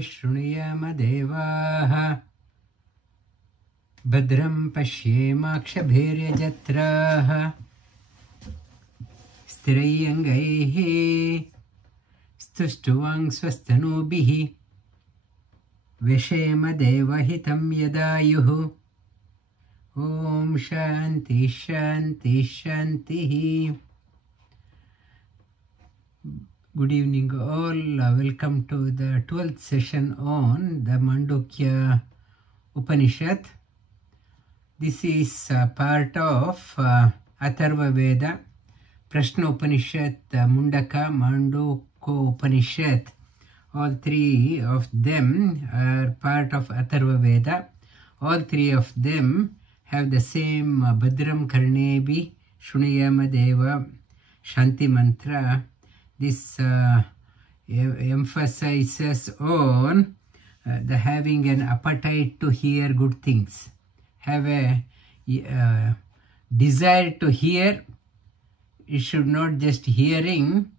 शृणुयाम देवाः भद्रं पश्येमाक्षभिर्यजत्राः स्थिरैरङ्गैः स्तुष्ट्वांस्वस्तनूभिः व्यशेम देवहितं यदायुः। ॐ शान्ति शान्ति शान्तिः। Good evening all. Welcome to the 12th session on the Mandukya Upanishad. This is part of Atharva Veda, Prashna Upanishad, Mundaka, Mandukya Upanishad. All three of them are part of Atharva Veda. All three of them have the same Bhadram Karnebi Shunayama Deva Shanti Mantra. This emphasizes on the having an appetite to hear good things, have a desire to hear. It should not just hearing,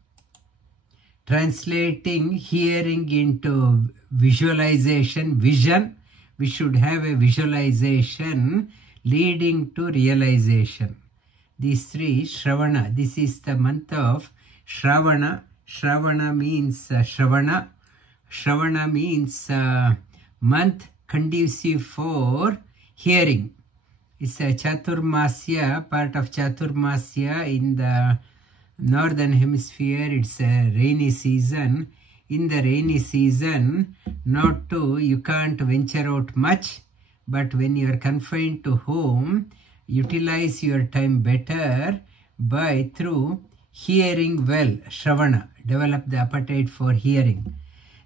translating hearing into visualization, vision. We should have a visualization leading to realization. These three, Shravana, this is the month of Shravana. Shravana means Shravana. Shravana means month conducive for hearing. It's a Chaturmasya, part of Chaturmasya. In the northern hemisphere, it's a rainy season. In the rainy season, you can't venture out much, but when you are confined to home, utilize your time better through hearing well, Shravana. Develop the appetite for hearing.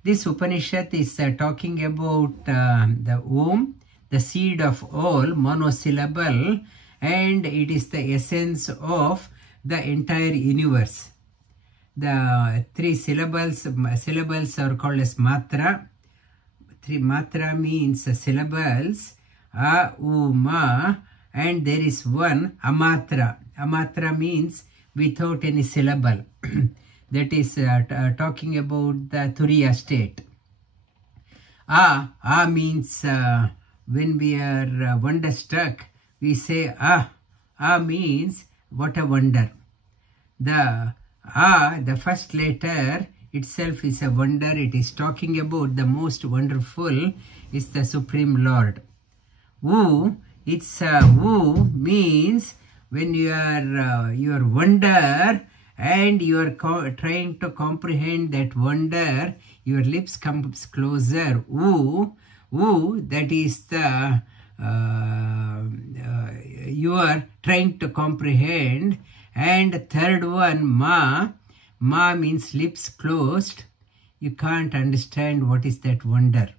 This Upanishad is talking about the Om, the seed of all, monosyllable, and it is the essence of the entire universe. The three syllables are called as Matra. Matra means syllables, A, U, Ma, and there is one Amatra. Amatra means without any syllable. That is talking about the Turiya state. A means when we are wonderstruck, we say Ah. A means what a wonder. The first letter itself is a wonder. It is talking about the most wonderful is the Supreme Lord. Wu means when you are wonder and you are trying to comprehend that wonder, your lips comes closer. Wu, that is the you are trying to comprehend. And third one, Ma means lips closed. You can't understand what is that wonder.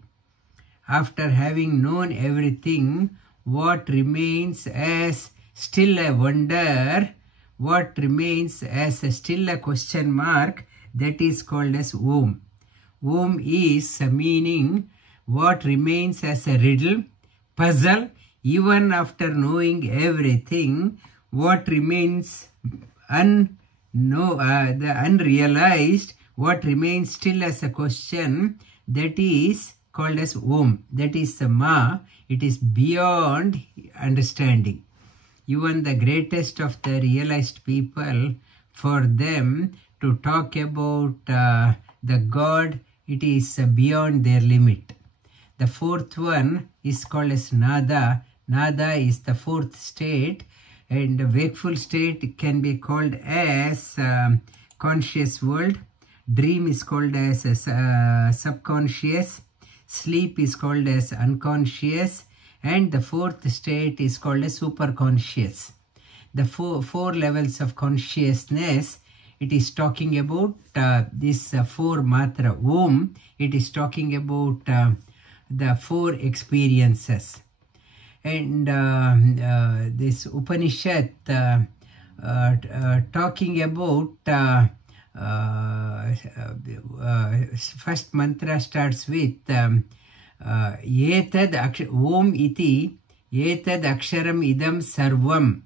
After having known everything, what remains as still a wonder, what remains as still a question mark, that is called as Om. Om is meaning what remains as a riddle, puzzle. Even after knowing everything, what remains the unrealized, what remains still as a question, that is called as Om. That is Ma. It is beyond understanding. Even the greatest of the realized people, for them to talk about the God, it is beyond their limit. The fourth one is called as Nada. Nada is the fourth state, and the wakeful state can be called as conscious world. Dream is called as subconscious. Sleep is called as unconscious. And the fourth state is called as superconscious. The four levels of consciousness, it is talking about this four matra. Om, it is talking about the four experiences. And this Upanishad talking about first mantra starts with Etad Om iti Etad aksharam idam sarvam.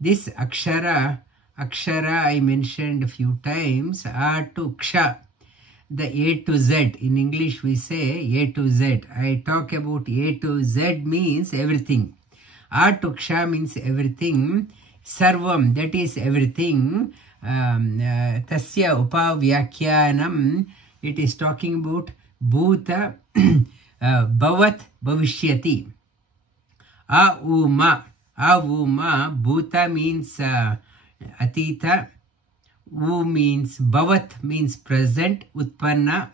This akshara I mentioned a few times, A to Ksha. the A to Z. In English we say A to Z. I talk about A to Z means everything. A to Ksha means everything. Sarvam, that is everything. Tasya upavyakyanam, it is talking about bhuta bhavat bhavishyati. Avuma, bhuta means atita, u means bhavat means present, utpanna,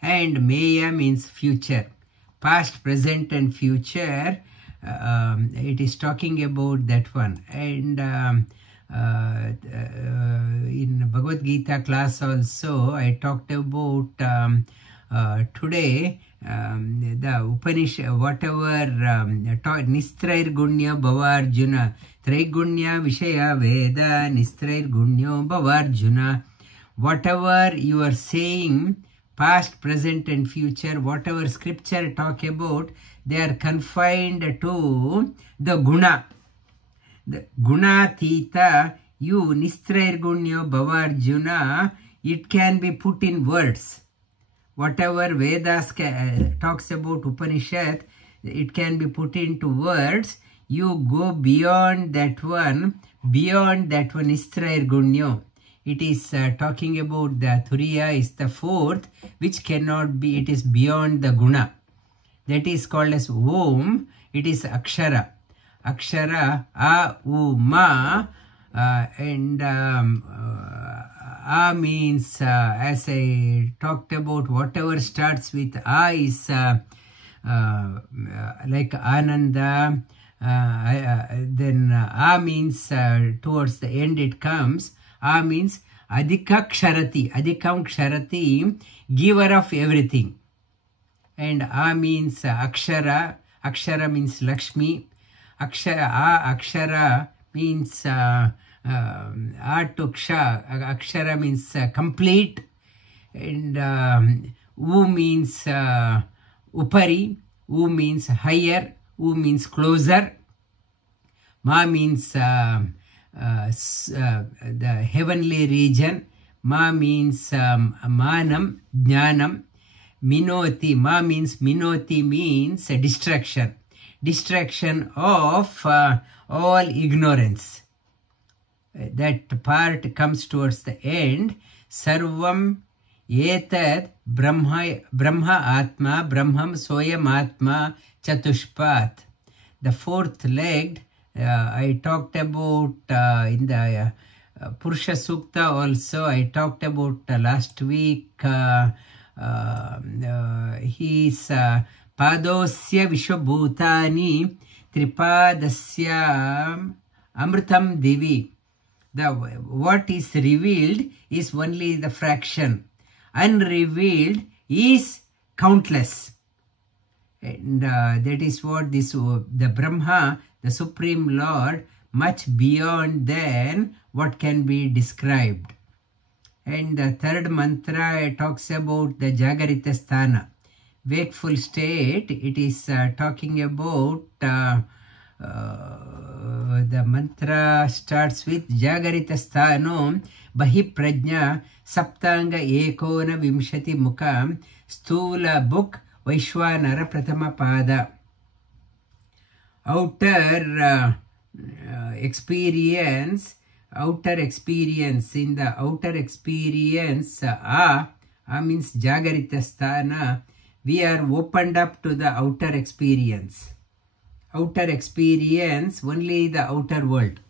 and meya means future. Past, present and future, it is talking about that one. And in Bhagavad Gita class also I talked about today the Upanishad, whatever Nistrair Gunya Bhavarjuna, Traigunya Vishaya Veda Nistrair Gunyo Bhavarjuna. Whatever you are saying, past, present and future, whatever scripture talk about, they are confined to the guna. The guna theta, you Nistrair Gunyo Bhavarjuna, it can be put in words. Whatever Vedas talks about Upanishad, it can be put into words. You go beyond that one Nistrair Gunyo. It is talking about the Turiya is the fourth, which cannot be, it is beyond the guna. That is called as Om. It is Akshara. Akshara, A, U, Ma, and A means, as I talked about, whatever starts with A is like Ananda. Then A means towards the end it comes. A means Adhika Ksharati. Adhikam Ksharati, giver of everything. And A means Akshara. Akshara means Lakshmi. Akshara means A to Ksha. Akshara means complete. And U means Upari. U means higher. U means closer. Ma means the heavenly region. Ma means Manam, Jnanam. Minoti, Ma means Minoti means distraction. Distraction of all ignorance. That part comes towards the end. Sarvam etad Brahma Atma, Brahmam Soyam Atma Chatushpat. The fourth leg, I talked about in the Purusha Sukta also. I talked about last week. His Padosya Vishwabhutani Tripadasya Amritam Divi. What is revealed is only the fraction. Unrevealed is countless. And that is what the Brahma, the Supreme Lord, much beyond than what can be described. And the third mantra talks about the Jagarita Sthana, wakeful state. It is talking about the mantra starts with Jagarita Sthano Bahi Prajna Saptanga Ekona Vimshati Mukha Stula Book Vaishwanara Prathama Pada. Outer experience. In the outer experience, A means Jagarita Sthana. We are opened up to the outer experience. Outer experience, only the outer world.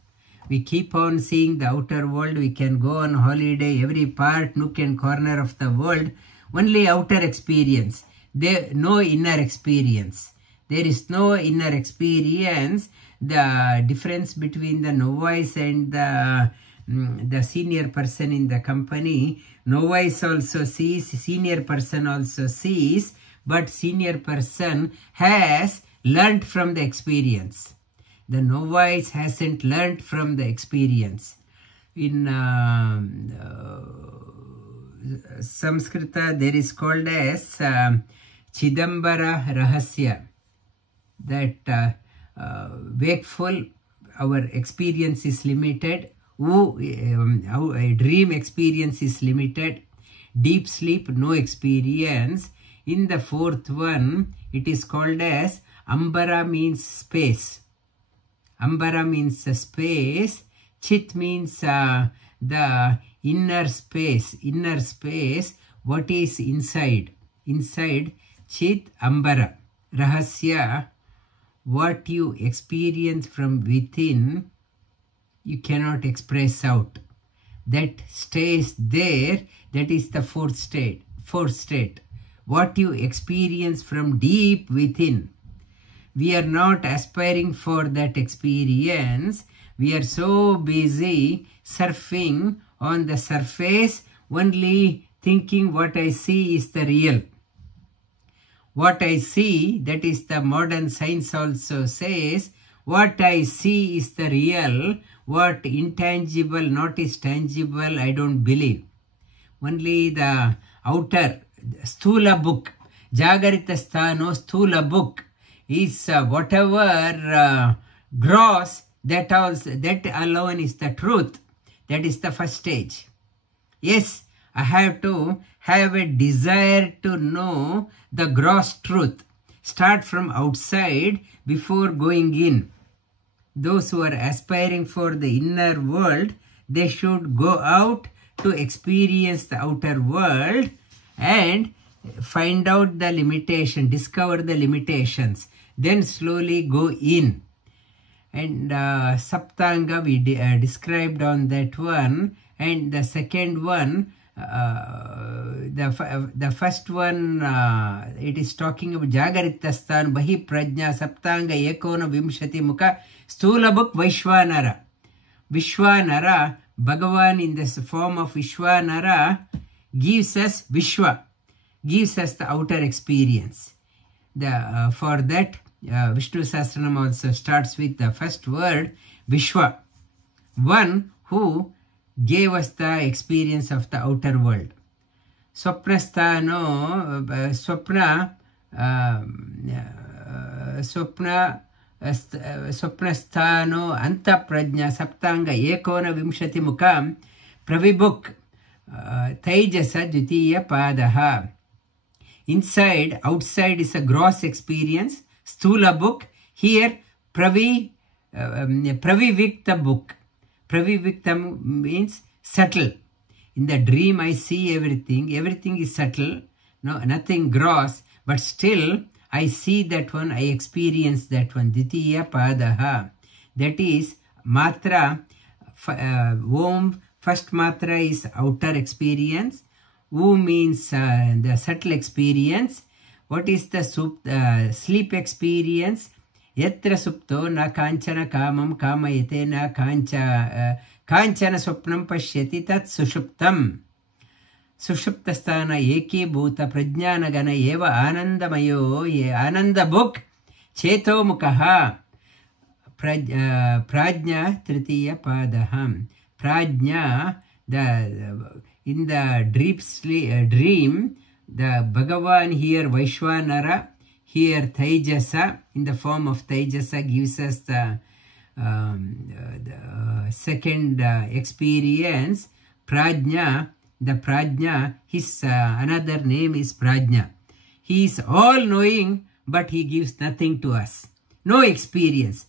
We keep on seeing the outer world. We can go on holiday, every part, nook and corner of the world. Only outer experience. No inner experience. There is no inner experience. The difference between the novice and the senior person in the company, novice also sees, senior person also sees, but senior person has learned from the experience. The novice hasn't learned from the experience. In Sanskrita, there is called as Chidambara Rahasya. That wakeful, our experience is limited. Our dream experience is limited. deep sleep, no experience. In the fourth one, it is called as Ambara means space. Ambara means space. Chit means the inner space. Inner space, what is inside? Inside, Chit, Ambara. Rahasya, what you experience from within, you cannot express out. That stays there. That is the fourth state. Fourth state. What you experience from deep within. We are not aspiring for that experience. We are so busy surfing on the surface, only thinking what I see is the real. What I see, that is the modern science also says, what I see is the real. What intangible, not is tangible, I don't believe. Only the outer, Sthula book, Jagarita Sthano, Sthula book, is whatever gross, that alone is the truth. That is the first stage. Yes, I have to have a desire to know the gross truth. Start from outside before going in. Those who are aspiring for the inner world, they should go out to experience the outer world and find out the limitation, discover the limitations, then slowly go in. And Saptanga we described on that one, and the second one, the first one, it is talking about Jagaritastan, Bahi Prajna, Saptanga, Ekona, Vimshati Mukha, Sthula book, Vaishwanara. Vishwanara, Bhagavan in this form of Vishwanara gives us Vishwa, gives us the outer experience. For that, Vishnu Sahasranam also starts with the first word, Vishwa, one who gave us the experience of the outer world. Swapnasthano, Swapnasthano, Anta Prajna, Saptanga, Ekona Vimshati Mukam, Pravibuk, Taijasa, Dvitiya Padaha. Inside, outside is a gross experience, Sthula book. Here, Pravivikta book. Pravivikta means subtle. In the dream, I see everything. Everything is subtle. No, nothing gross. But still, I see that one. I experience that one. Ditiya Padaha. That is Matra. Om, first Matra is outer experience. U means the subtle experience. What is the sleep experience? Yatra supto na kanchana kamam kamayate na kanchana swapnam pashyati tat sushuptam. Sushuptasthana eki bhuta prajnana gana eva anandamayo ananda book cheto mukha prajna tritiya padaham. Prajna, in the dream, the Bhagavan here Vaishwanara, here Taijasa, in the form of Taijasa, gives us the second experience. Prajna, the Prajna, his another name is Prajna. He is all-knowing, but he gives nothing to us. No experience.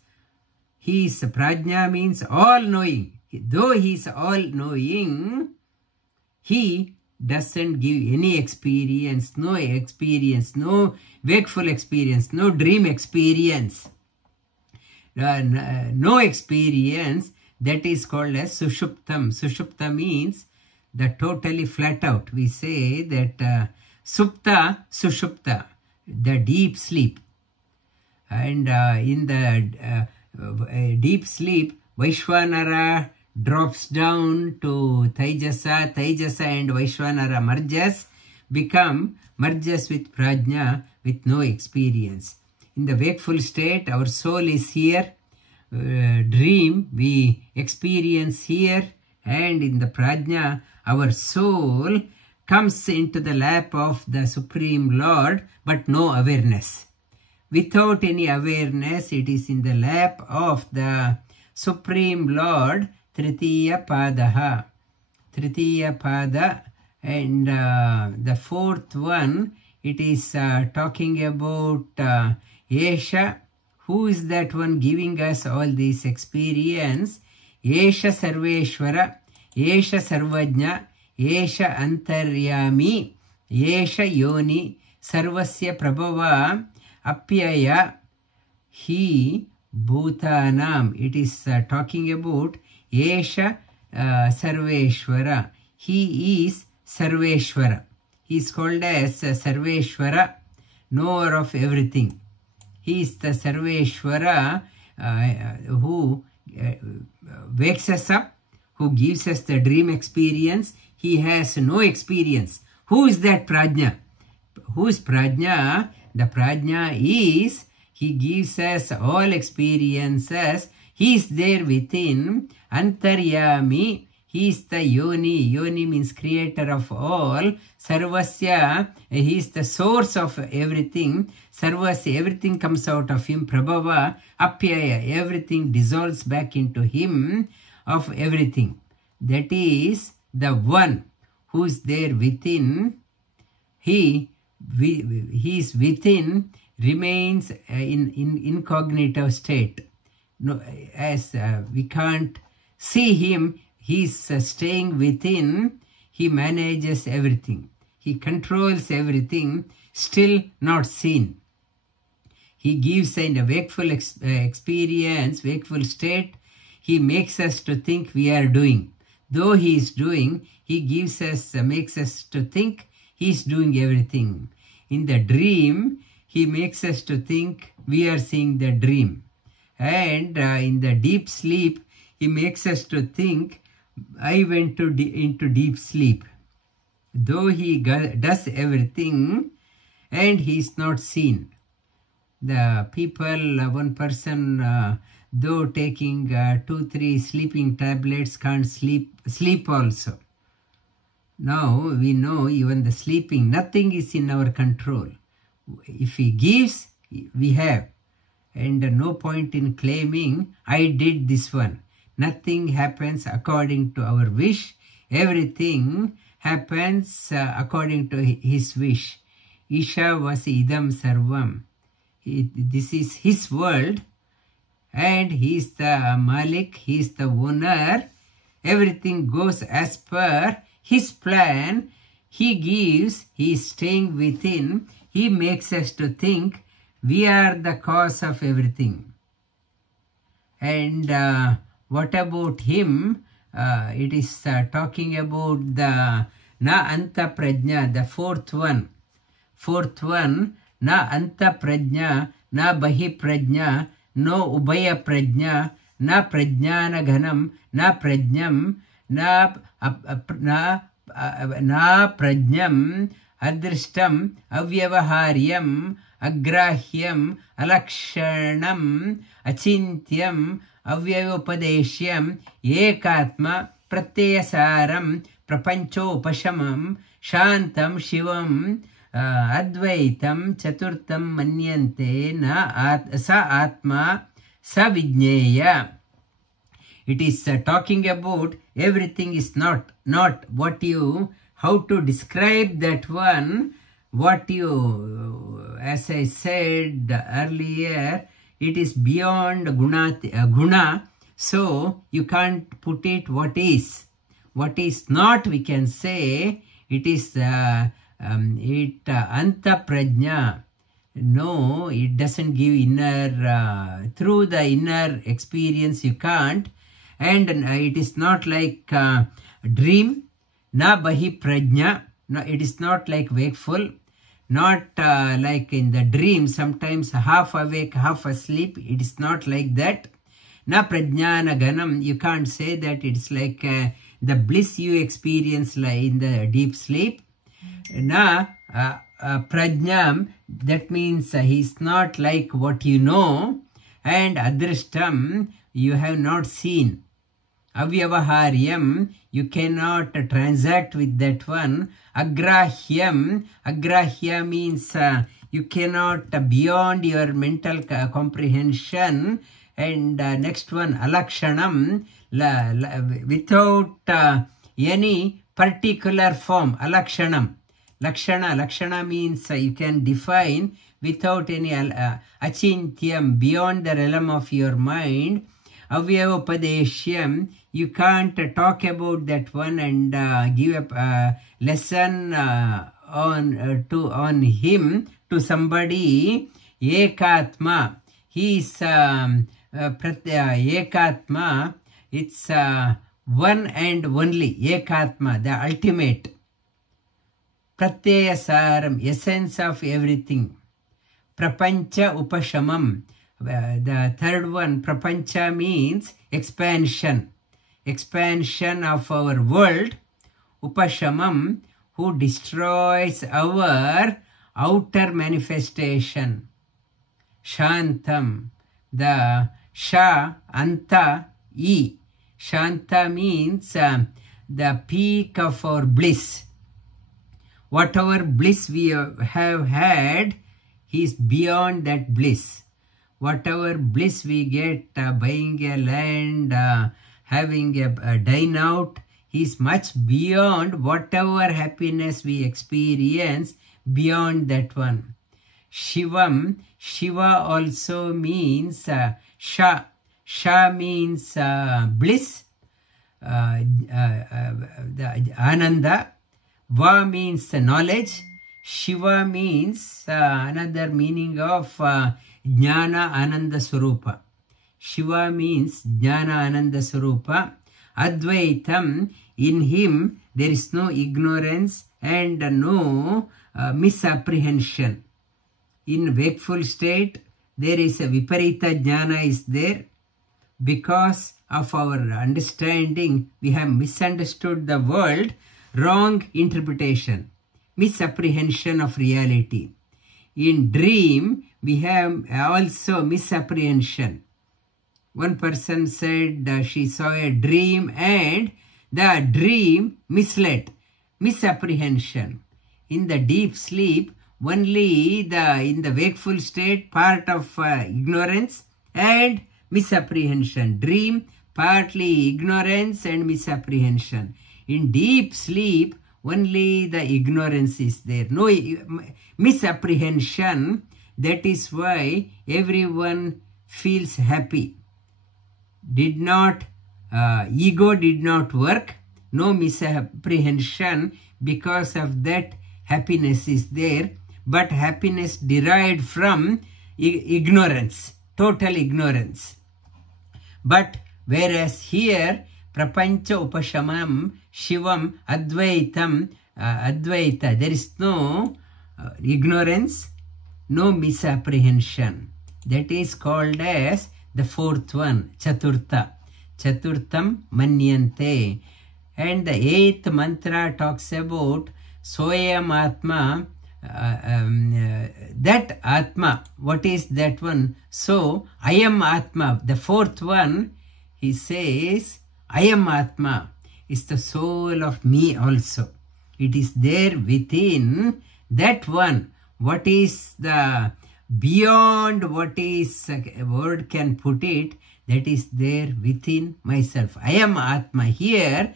He is Prajna means all-knowing. Though he is all-knowing, he doesn't give any experience, no wakeful experience, no dream experience, no experience. That is called as Sushuptam. Sushupta means the totally flat out. We say that Supta, Sushupta, the deep sleep. And in the deep sleep, Vaishwanara drops down to Taijasa. Taijasa and Vaishwanara merges with Prajna with no experience. In the wakeful state, our soul is here. Dream, we experience here. And in the Prajna, our soul comes into the lap of the Supreme Lord, but no awareness. Without any awareness, it is in the lap of the Supreme Lord, Tritiya Padaha. Tritiya Pada, And the fourth one, it is talking about Esha. Who is that one giving us all this experience? Esha Sarveshwara, Esha Sarvajna, Esha Antaryami, Esha Yoni, Sarvasya Prabhava, Apyaya, He Bhutanam. It is talking about Esha Sarveshwara. He is Sarveshwara. He is called as Sarveshwara, knower of everything. He is the Sarveshwara who wakes us up, who gives us the dream experience. He has no experience. Who is that Prajna? Who is Prajna? The Prajna is, he gives us all experiences. He is there within. Antaryami. He is the Yoni. Yoni means creator of all. Sarvasya, he is the source of everything. Sarvasya, everything comes out of him. Prabhava, Apyaya, everything dissolves back into him of everything. That is the one who is there within. He is within, remains in incognitive state. No, as we can't see him, he is staying within. He manages everything. He controls everything, still not seen. He gives in a wakeful experience, wakeful state. He makes us to think we are doing. Though he is doing, he gives us, makes us to think he is doing everything. In the dream, he makes us to think we are seeing the dream. And in the deep sleep, he makes us to think I went into deep sleep. Though he does everything and he is not seen. The people, one person, though taking 2-3 sleeping tablets, can't sleep also. Now we know even the sleeping, nothing is in our control. If he gives, we have. And no point in claiming, I did this one. Nothing happens according to our wish. Everything happens according to his wish. Isha was idam sarvam. This is his world. And he is the Malik. He is the owner. Everything goes as per his plan. He gives. He is staying within. He makes us to think we are the cause of everything. And what about him? It is talking about the Na Anta Prajna, the fourth one. Fourth one, Na Anta Prajna, Na Bahi Prajna, No Ubaya Prajna, Na Prajnana Ghanam, Na Prajnam, Na Prajnam, Adrishtam, Avyavaharyam, Agrahyam, Alakshanam, Achintyam, Avyavopadeshyam, Ekatma, Pratyasaram, Prapanchopashamam, Shantam, Shivam, Advaitam, Chaturtam, Manyante, Sa Atma, Sa Vijneya. It is talking about everything is not what you, how to describe that one, what you, as I said earlier, it is beyond guna, so you can't put it what is. What is not, we can say, it is anta prajna. No, it doesn't give inner, through the inner experience you can't. And it is not like dream, na bahi prajna. No, it is not like wakeful. Not like in the dream, sometimes half awake, half asleep. It is not like that. Na prajnana ganam, you can't say that it's like the bliss you experience like in the deep sleep. Na prajnam, that means he's not like what you know. And adrishtam, you have not seen. Avyavaharyam, you cannot transact with that one. Agrahyam, agrahya means you cannot beyond your mental comprehension. And next one, alakshanam, without any particular form, alakshanam. Lakshana means you can define without any achintyam, beyond the realm of your mind. Avyavopadeshyam, you can't talk about that one and give a lesson on him to somebody. Ekatma, he is Ekatma, it's one and only. Ekatma, the ultimate. Pratyayasaram, essence of everything. Prapancha upashamam. The third one, prapancha, means expansion. Expansion of our world. Upashamam, who destroys our outer manifestation. Shantam, the Sha, Anta, E. Shanta means the peak of our bliss. Whatever bliss we have had, he is beyond that bliss. Whatever bliss we get, buying a land, having a dine out, he is much beyond whatever happiness we experience, beyond that one. Shivam, Shiva also means Sha. Sha means bliss, the Ananda. Va means knowledge. Shiva means another meaning of Jnana Ananda Swarupa. Shiva means Jnana Ananda Swarupa. Advaitam, in him there is no ignorance and no misapprehension. In wakeful state, there is a Viparita Jnana is there. Because of our understanding, we have misunderstood the world, wrong interpretation, misapprehension of reality. In dream, we have also misapprehension. One person said she saw a dream and the dream misled, misapprehension. In the deep sleep, only in the wakeful state, part of ignorance and misapprehension. Dream, partly ignorance and misapprehension. In deep sleep, only the ignorance is there. No misapprehension. That is why everyone feels happy. Ego did not work. No misapprehension. Because of that, happiness is there. But happiness derived from ignorance. Total ignorance. But whereas here, prapancha upashamam, shivam, advaitam, advaita, there is no ignorance, no misapprehension. That is called as the fourth one, chaturtha. Chaturtham manyante. And the eighth mantra talks about soyam atma. That Atma, what is that one? So, I am Atma. The fourth one, he says, I am Atma. Is the soul of me also. It is there within that one. What is the beyond what is a word can put it, that is there within myself. I am Atma. Here,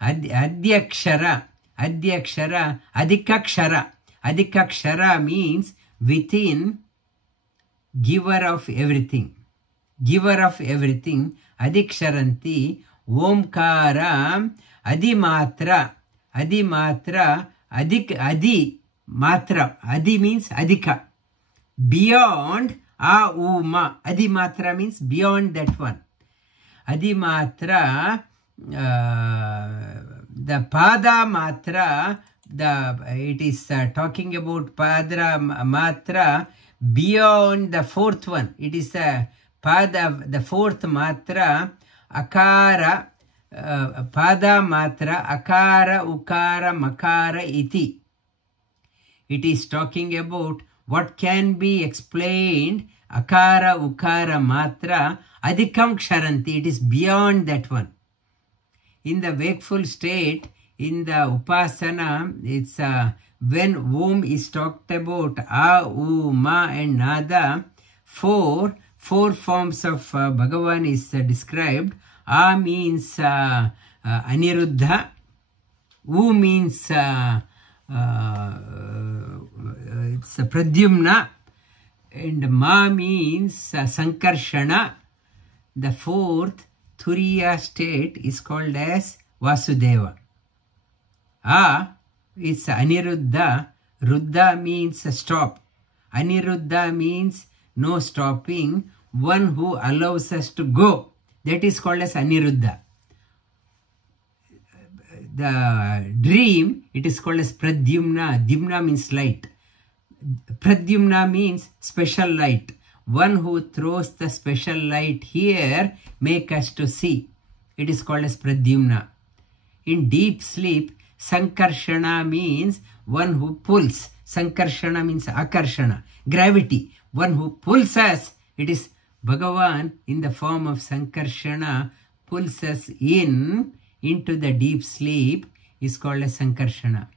Adhyakshara, Adhikakshara. Adhikakshara means within, giver of everything. Giver of everything. Adhiksharanti, Omkara, Adhimatra. Adhimatra, Adi Matra. Adi means Adhika. Beyond Auma. Adhimatra means beyond that one. Adhimatra, the Pada Matra, it is talking about Padra Matra beyond the fourth one. It is the fourth Matra, Akara, Pada Matra, Akara, Ukara, Makara, Iti. It is talking about what can be explained, Akara, Ukara, Matra, Adhikam Ksharanti. It is beyond that one. In the wakeful state, in the Upasana, it's when Om is talked about, A, U, Ma and Nada, four forms of Bhagavan is described. A means Aniruddha, U means it's Pradyumna, and Ma means Sankarshana. The fourth Turiya state is called as Vasudeva. A is Aniruddha. Ruddha means stop. Aniruddha means no stopping, one who allows us to go. That is called as Aniruddha. The dream, it is called as Pradyumna. Dyumna means light. Pradyumna means special light. One who throws the special light here, make us to see. It is called as Pradyumna. In deep sleep, Sankarshana means one who pulls. Sankarshana means Akarshana, gravity. One who pulls us. It is Bhagavan in the form of Sankarshana pulls us into the deep sleep, is called as Sankarshana.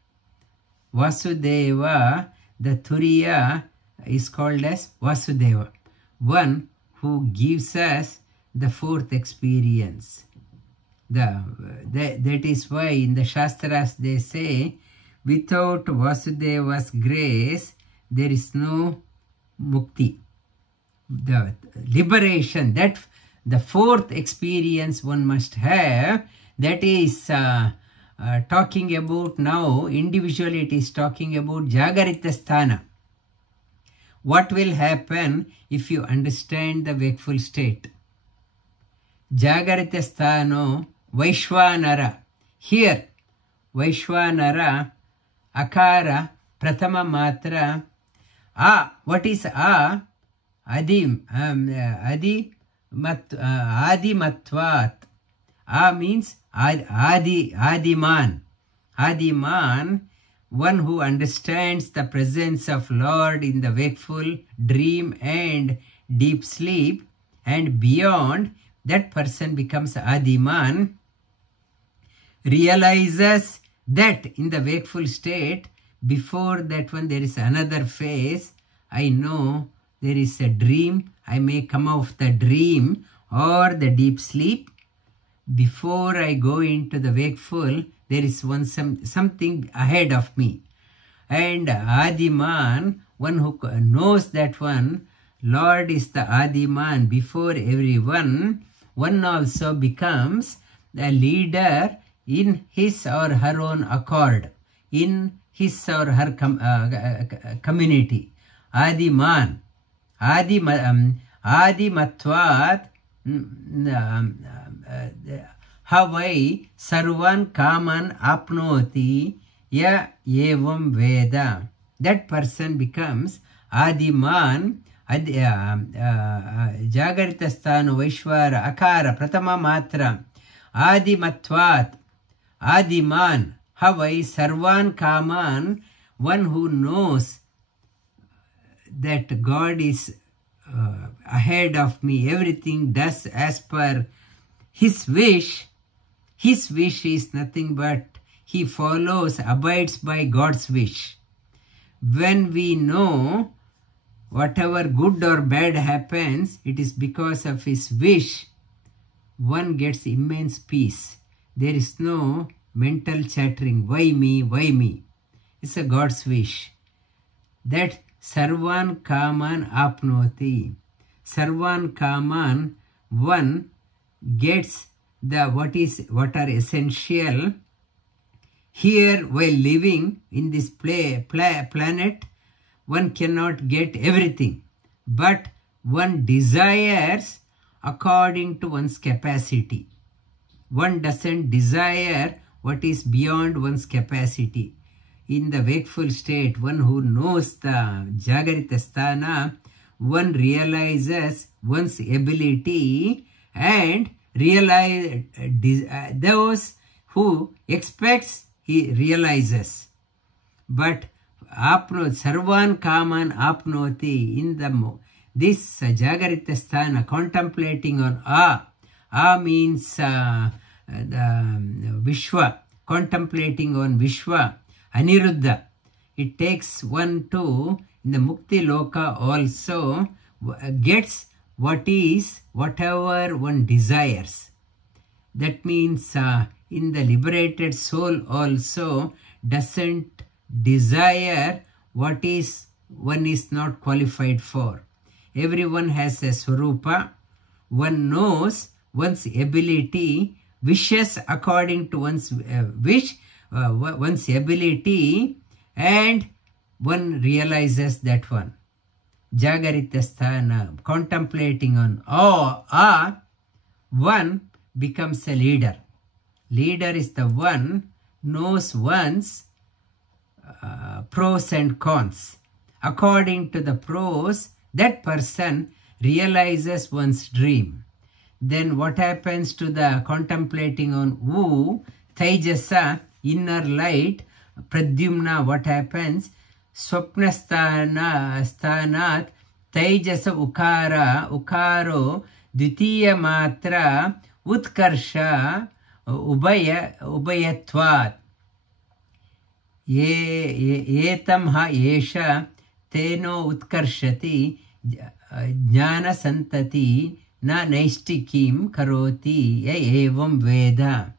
Vasudeva, the Turiya, is called as Vasudeva. One who gives us the fourth experience. That is why in the Shastras they say, without Vasudeva's grace, there is no mukti. The liberation, that the fourth experience one must have, that is talking about now, individually it is talking about Jagarita Sthana. What will happen if you understand the wakeful state? Jagarita Sthano, Vaishvanara. Here, Vaishvanara, Akara, Pratama Matra. What is A? Adi Matvat. A means Adiman. Adiman, one who understands the presence of Lord in the wakeful, dream and deep sleep, and beyond, that person becomes Adiman, realizes that in the wakeful state, before that one there is another phase. I know there is a dream, I may come out of the dream or the deep sleep. Before I go into the wakeful, there is something ahead of me. And Adiman, one who knows that one, Lord is the Adiman before everyone, one also becomes the leader in his or her own accord, in his or her community. Adiman. Adimatvat Havai Sarvan Kaman Apnoti Ya Evam Veda. That person becomes Adiman, Jagarita Sthana, Vaishvara, Akara, Pratama Matra, Adimatvat, Adiman, Havai Sarvan Kaman, one who knows that God is ahead of me, everything does as per his wish. His wish is nothing but he follows, abides by God's wish. When we know whatever good or bad happens, it is because of his wish, one gets immense peace. There is no mental chattering, why me, why me. It's a God's wish. That Sarvan Kaman Apnoti. Sarvan Kaman, one gets what are essential. Here, while living in this planet, one cannot get everything, but one desires according to one's capacity. One doesn't desire what is beyond one's capacity. In the wakeful state, one who knows the Jagarita Sthana, one realizes one's ability and realize those who expects, he realizes. But Sarvan Kaman Apnoti, in this Jagarita Sthana, contemplating on A means the Vishwa, contemplating on Vishwa, Aniruddha. It takes one to, in the Mukti Loka also, gets whatever one desires. That means in the liberated soul also doesn't desire what is one is not qualified for. Everyone has a Swarupa. One knows one's ability, wishes according to one's wish, one's ability, and one realizes that one. Jagarita sthana, contemplating on one becomes a leader. Leader is the one knows one's pros and cons. According to the pros, that person realizes one's dream. Then what happens to the contemplating on Taijasa, inner light, Pradyumna, what happens? Swapna sthanat Taijasa ukaro Dvitiya matra utkarsha ubayatvat. Etam ha esha teno utkarshati jnana santati na naistikim karoti evam veda.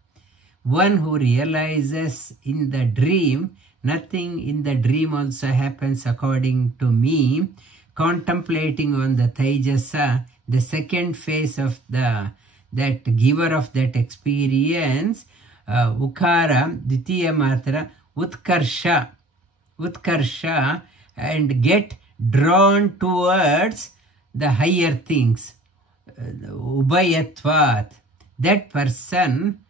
One who realizes in the dream, nothing in the dream also happens according to me. Contemplating on the Taijasa, the second phase of that giver of that experience, ukara, ditiya matra, utkarsha, and get drawn towards the higher things. Ubayatvat. That person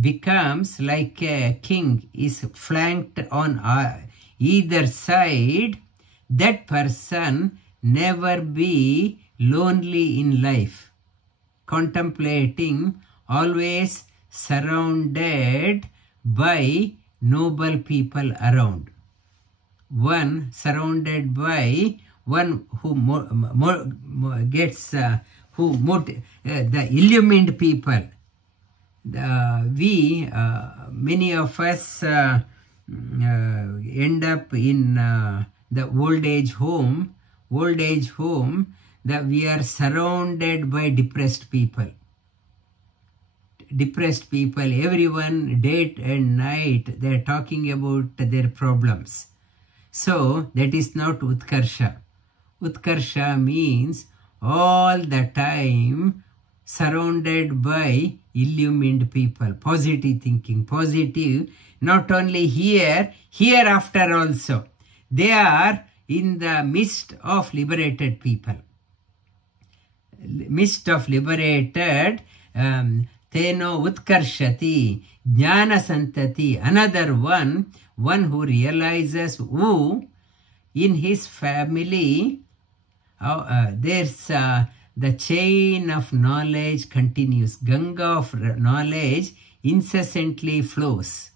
becomes like a king, is flanked on either side. That person never be lonely in life. Contemplating, always surrounded by noble people around. One surrounded by one who gets the illumined people. Many of us end up in the old age home, that we are surrounded by depressed people. Everyone, day and night, they are talking about their problems. So that is not Utkarsha. Utkarsha means all the time surrounded by illumined people, positive thinking, positive, not only hereafter also. They are in the midst of liberated people. Midst of liberated, Teno Utkarshati, Jnana Santati, another one who realizes in his family, there's the chain of knowledge continues. Ganga of knowledge incessantly flows.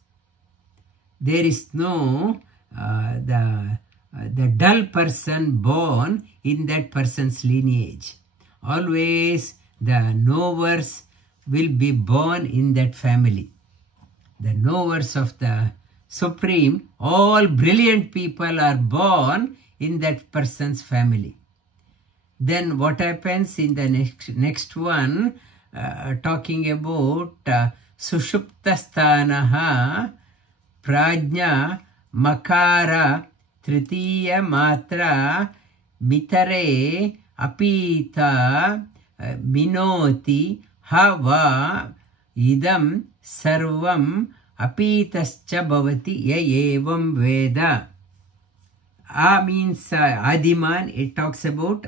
There is no the dull person born in that person's lineage. Always the knowers will be born in that family. The knowers of the Supreme, all brilliant people are born in that person's family. Then what happens in the next one, talking about Sushupta sthanaha prajna makara tritiya matra mitare apita minoti hava idam sarvam apitascha bhavati evam veda. Means Adiman, it talks about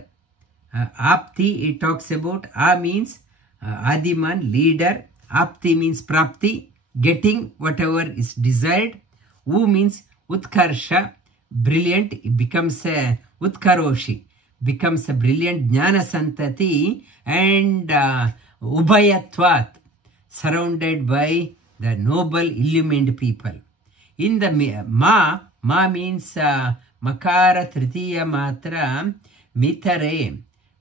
Apti, it talks about means Adiman, leader. Apti means Prapti, getting whatever is desired. Means Utkarsha, brilliant, it becomes a Utkaroshi, becomes a brilliant Jnana Santati, and Ubayatvat, surrounded by the noble illumined people. In the Ma means Makara Tritiya Matra,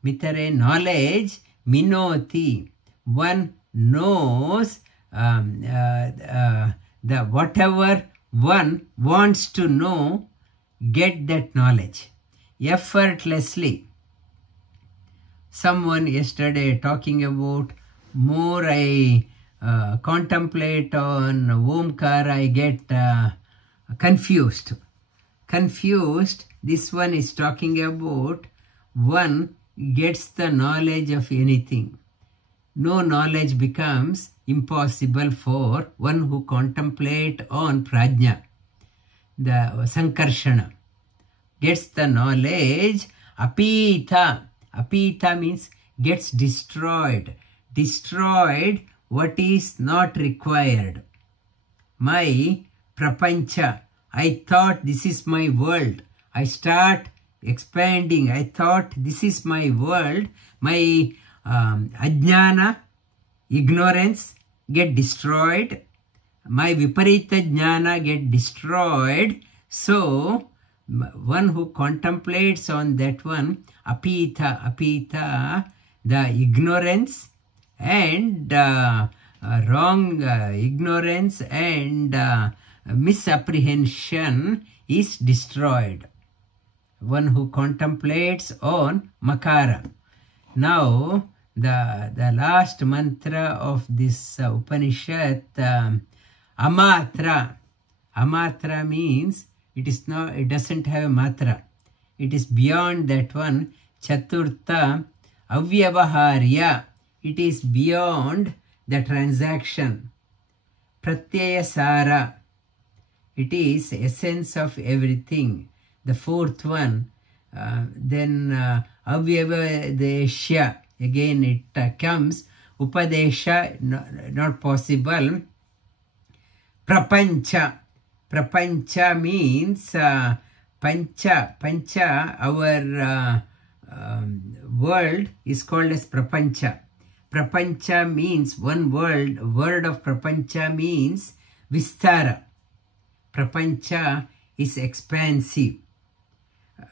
Mitare knowledge, Minoti, one knows the whatever one wants to know, get that knowledge effortlessly. Someone yesterday talking about more I contemplate on Omkara, I get confused. This one is talking about one gets the knowledge of anything. No knowledge becomes impossible for one who contemplate on prajna. The sankarshana gets the knowledge. Apita means gets destroyed. Destroyed what is not required. My prapancha, I thought this is my world. I start expanding. I thought this is my world. My ajnana, ignorance get destroyed. My viparita jnana get destroyed. So one who contemplates on that one, apita, the ignorance and wrong ignorance and misapprehension is destroyed. One who contemplates on makara. Now the last mantra of this Upanishad, amatra. Amatra means it doesn't have a matra. It is beyond that one. Chaturtha avyavaharya. It is beyond the transaction. Pratyayasara. It is essence of everything. The fourth one. Then avyavadesha. Again it comes. Upadesha, not possible. Prapancha. Prapancha means pancha. Our world is called as prapancha. Prapancha means one world. Word of prapancha means vistara. Prapancha is expansive.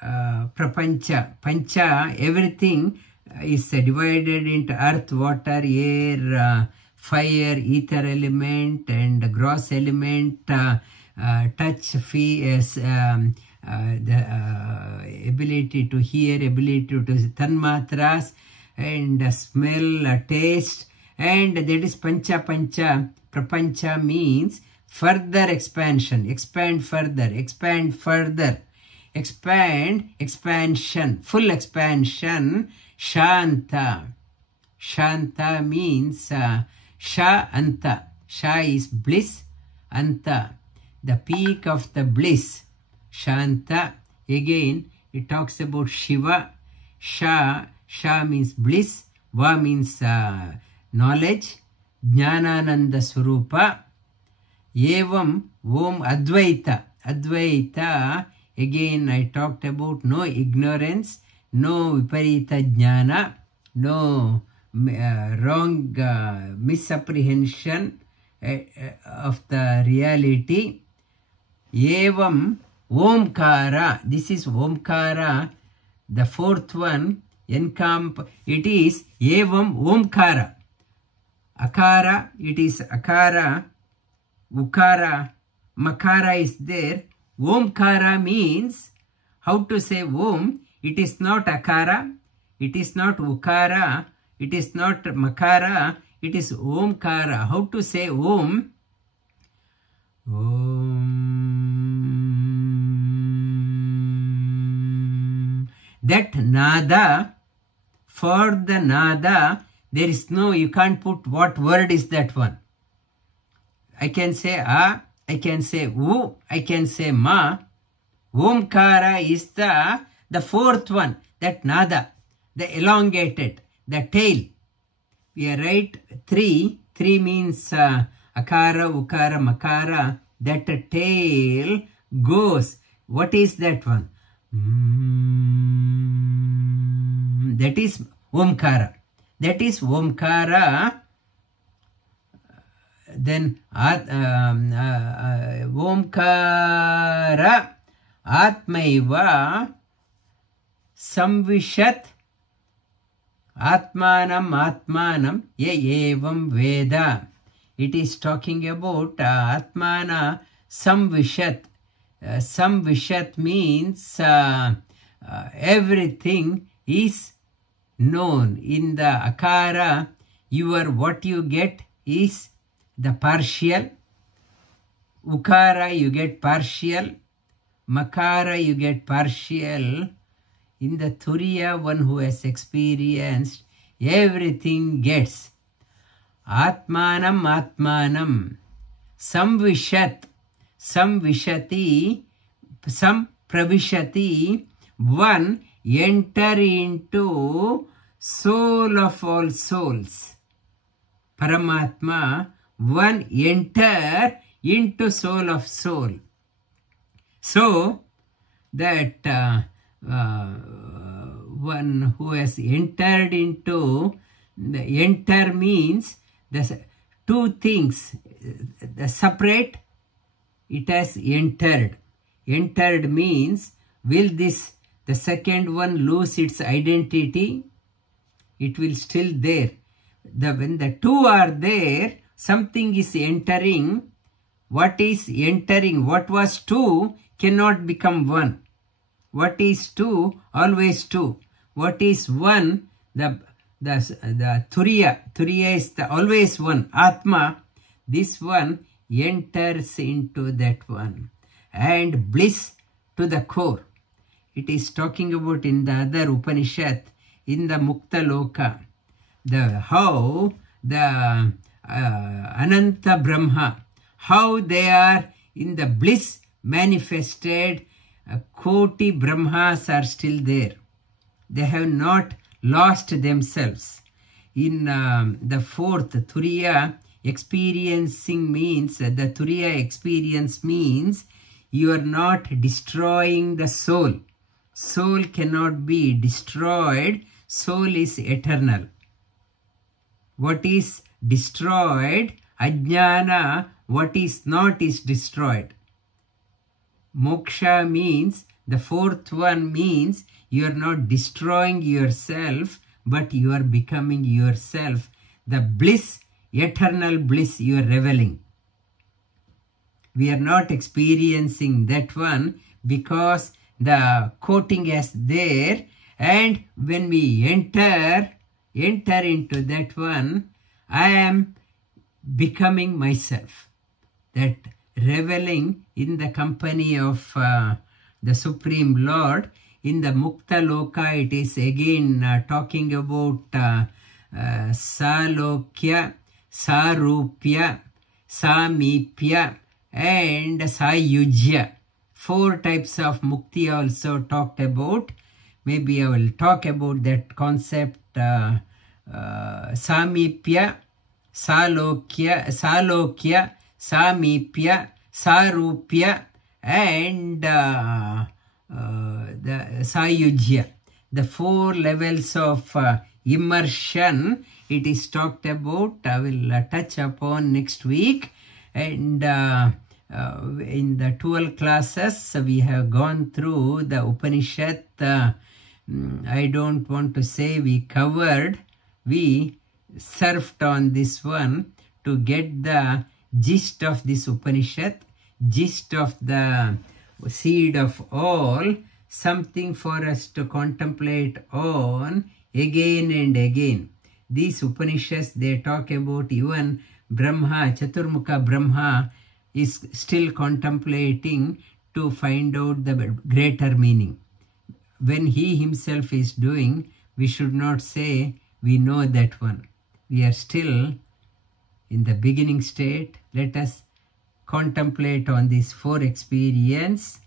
Prapancha, pancha, everything is divided into earth, water, air, fire, ether element and gross element, touch, feel, the ability to hear, ability to tanmatras and smell, taste, and that is pancha. Prapancha means further expansion, expand further, expansion, full expansion. Shanta. Shanta means sha anta. Sha is bliss, anta, the peak of the bliss. Shanta. Again it talks about Shiva. Sha means bliss, va means knowledge, jnanananda swarupa. Evam om advaita. Advaita, again I talked about no ignorance, no viparita jnana, no wrong misapprehension of the reality. Evam omkara. This is omkara. The fourth one, it is evam omkara. Akara, it is akara. Ukara, makara is there. Omkara means, how to say om? It is not akara, it is not ukara, it is not makara, it is omkara. How to say om? Om. That nada, for the nada, there is no, you can't put what word is that one. I can say a, I can say u, I can say ma. Omkara is the fourth one, that nada, the elongated, the tail. We are right, three means akara, ukara, makara, that tail goes. What is that one? That is omkara. That is omkara. Then omkara atmaiva samvishat atmanam ye evam veda. It is talking about atmana samvishat. Samvishat means everything is known. In the akara, what you get is the partial. Ukara you get partial. Makara you get partial. In the Turiya, one who has experienced everything gets. Atmanam Atmanam. Samvishat. Samvishati. Sampravishati. One enter into soul of all souls. Paramatma. One enter into soul of soul. So that one who has entered into, the enter means the two things, the separate, it has entered. Entered means, will this, the second one, lose its identity? It will still there. When the two are there, something is entering. What is entering? What was two cannot become one. What is two? Always two. What is one? The Turiya. Turiya is always one. Atma. This one enters into that one. And bliss to the core. It is talking about in the other Upanishad, in the Mukta Loka. How the Ananta Brahma, how they are in the bliss manifested. Koti Brahmas are still there. They have not lost themselves. In the fourth, Turiya experiencing means, the Turiya experience means you are not destroying the soul. Soul cannot be destroyed. Soul is eternal. What is destroyed? Ajnana. What is not is destroyed. Moksha means, the fourth one means, you are not destroying yourself, but you are becoming yourself. The bliss, eternal bliss, you are reveling. We are not experiencing that one because the coating is there, and when we enter into that one, I am becoming myself. That reveling in the company of the Supreme Lord. In the Mukta Loka, it is again talking about Salokya, Sarupya, Samipya and Sayujya. 4 types of Mukti also talked about. Maybe I will talk about that concept. Samipya, Salokya, Samipya, Sarupya and the Sayujya. The 4 levels of immersion it is talked about. I will touch upon next week. And in the 12 classes we have gone through the Upanishad. I don't want to say we covered. We surfed on this one to get the gist of this Upanishad, gist of the seed of all, something for us to contemplate on again and again. These Upanishads, they talk about even Brahma, Chaturmukha Brahma is still contemplating to find out the greater meaning. When he himself is doing, we should not say we know that one. We are still in the beginning state. Let us contemplate on these 4 experiences,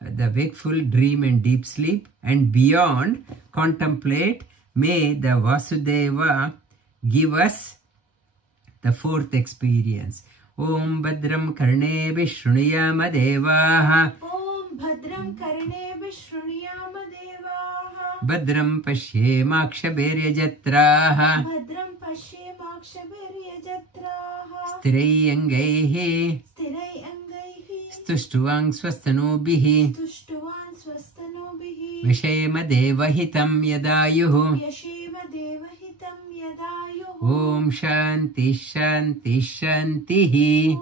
the wakeful, dream and deep sleep, and beyond contemplate. May the Vasudeva give us the 4th experience. Om Bhadram Karne Vishruniyama Devaha. Om Bhadram Karne Vishruniyama Devaha. Bhadram Pashye Makshabirya Jatraha. Bhadram Pashye Makshabirya Jatraha. Stirai Angaihi. Stirai Angaihi. Stuštuvang Swastanubihi. Stuštuvang Swastanubihi. Vishema Devahitam Yadayuhu. Yashema Devahitam Yadayuhu. Om Shanti Shanti Shantihi.